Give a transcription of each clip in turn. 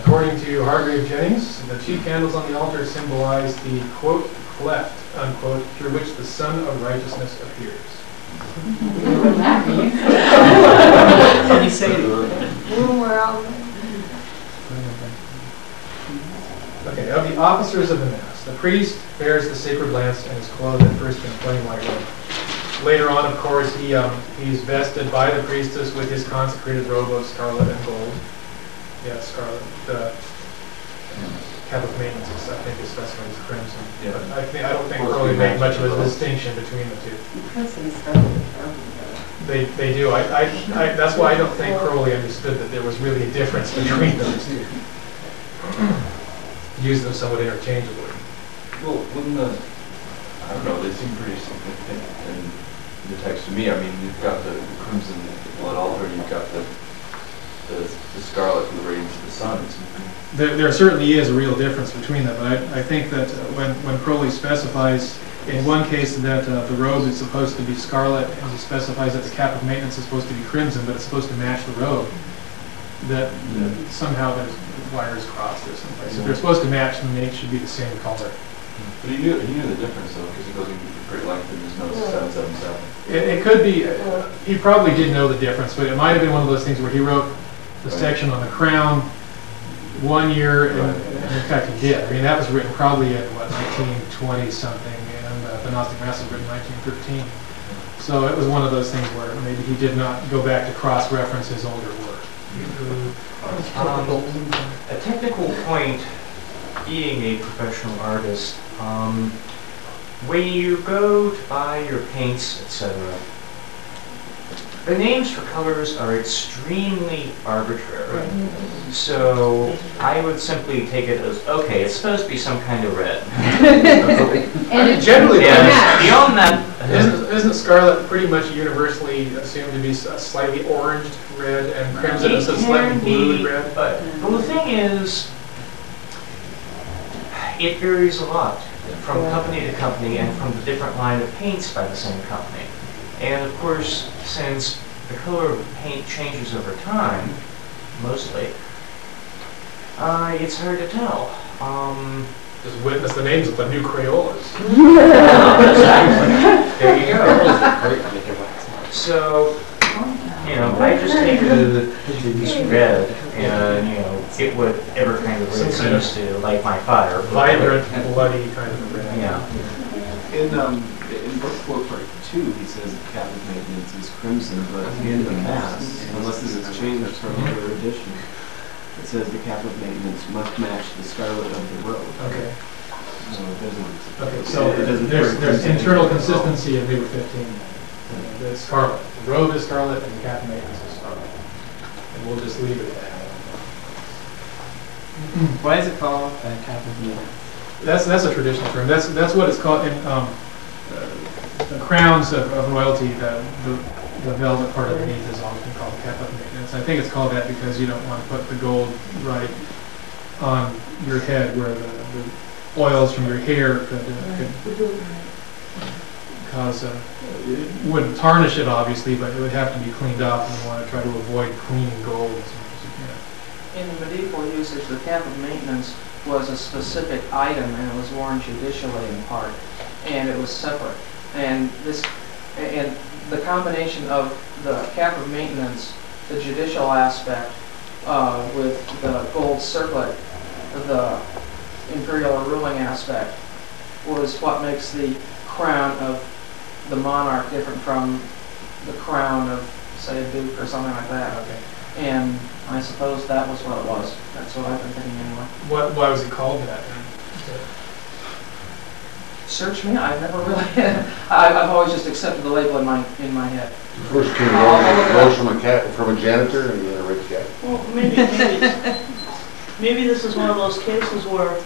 According to Hargrave Jennings, the two candles on the altar symbolize the, quote, cleft, unquote, through which the Sun of Righteousness appears. What that means? Can you say it? Okay, of the officers of the Mass, the priest bears the sacred lance and is clothed at first in a plain white robe. Later on, of course, he's vested by the priestess with his consecrated robe of scarlet and gold. Yeah, scarlet. The Catholic maintenance, I think, is specified as crimson. Yeah. But I don't think Crowley made much of a distinction between the two. They do. That's why I don't think Crowley understood that there was really a difference between those two. Use them somewhat interchangeably. Well, wouldn't the, I don't know, they seem pretty significant in the text to me. I mean, you've got the crimson blood altar, you've got the scarlet from the radiance of the sun. There certainly is a real difference between them, but I think that when Crowley specifies in one case that the robe is supposed to be scarlet, and he specifies that the cap of maintenance is supposed to be crimson, but it's supposed to match the robe, that somehow there's wires crossed or someplace. If they're supposed to match, then they should be the same color. But he knew the difference, though, because he goes into great length and there's no 777. It could be, he probably did know the difference, but it might have been one of those things where he wrote the section on the crown one year, and in fact he did. I mean, that was written probably in, what, 1920 something, and the Gnostic Mass was written in 1913. So it was one of those things where maybe he did not go back to cross-reference his older work. A technical point, being a professional artist, when you go to buy your paints, etc., the names for colors are extremely arbitrary. So I would simply take it as, okay, it's supposed to be some kind of red. And generally, beyond that, isn't scarlet pretty much universally assumed to be a slightly oranged red, and crimson is a slightly blued red? But the thing is, it varies a lot from company to company and from the different line of paints by the same company. And of course, since the color of the paint changes over time, mostly, it's hard to tell. Just witness the names of the new Crayolas. There you go. So, you know, I just take this red, and you know, get whatever kind of red seems to light my fire. Vibrant, bloody kind of red. Yeah. In book 4.2, he says the cap of maintenance is crimson, but at the end of the Mass, unless this is changed from another edition, it says the cap of maintenance must match the scarlet of the robe. Okay. So it doesn't. Okay, so there's internal consistency in Liber 15. The scarlet. The robe is scarlet, and the cap of maintenance is scarlet. And we'll just leave it at that. Why is it called cap of maintenance? That's a traditional term. That's what it's called in the crowns of royalty. The velvet part underneath is often called the cap of maintenance. I think it's called that because you don't want to put the gold right on your head where the oils from your hair could cause it wouldn't tarnish it obviously, but it would have to be cleaned off, and you want to try to avoid cleaning gold as much as you can. In medieval usage, the cap of maintenance was a specific item, and it was worn judicially in part, and it was separate. And the combination of the cap of maintenance, the judicial aspect, with the gold circlet, the imperial or ruling aspect, was what makes the crown of the monarch different from the crown of, say, a duke or something like that. Okay. And I suppose that was what it was. That's what I've been thinking anyway. Why was it called that? Search me. I've never really. I've always just accepted the label in my head. First came rose from a janitor and then a rich guy. Well, maybe this is one of those cases where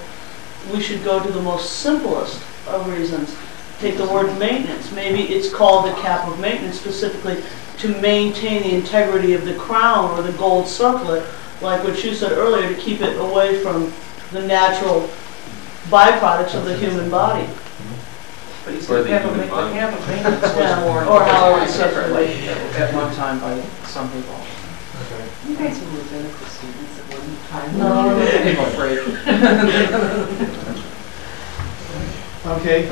we should go to the most simplest of reasons. Take the word maintenance. Maybe it's called the cap of maintenance specifically to maintain the integrity of the crown or the gold circlet, like what you said earlier, to keep it away from the natural byproducts of the human body. But you said the cap of maintenance was worn or held separately at one time by some people. Okay. You guys were rabbinical students at one time. No. I'm afraid. Okay,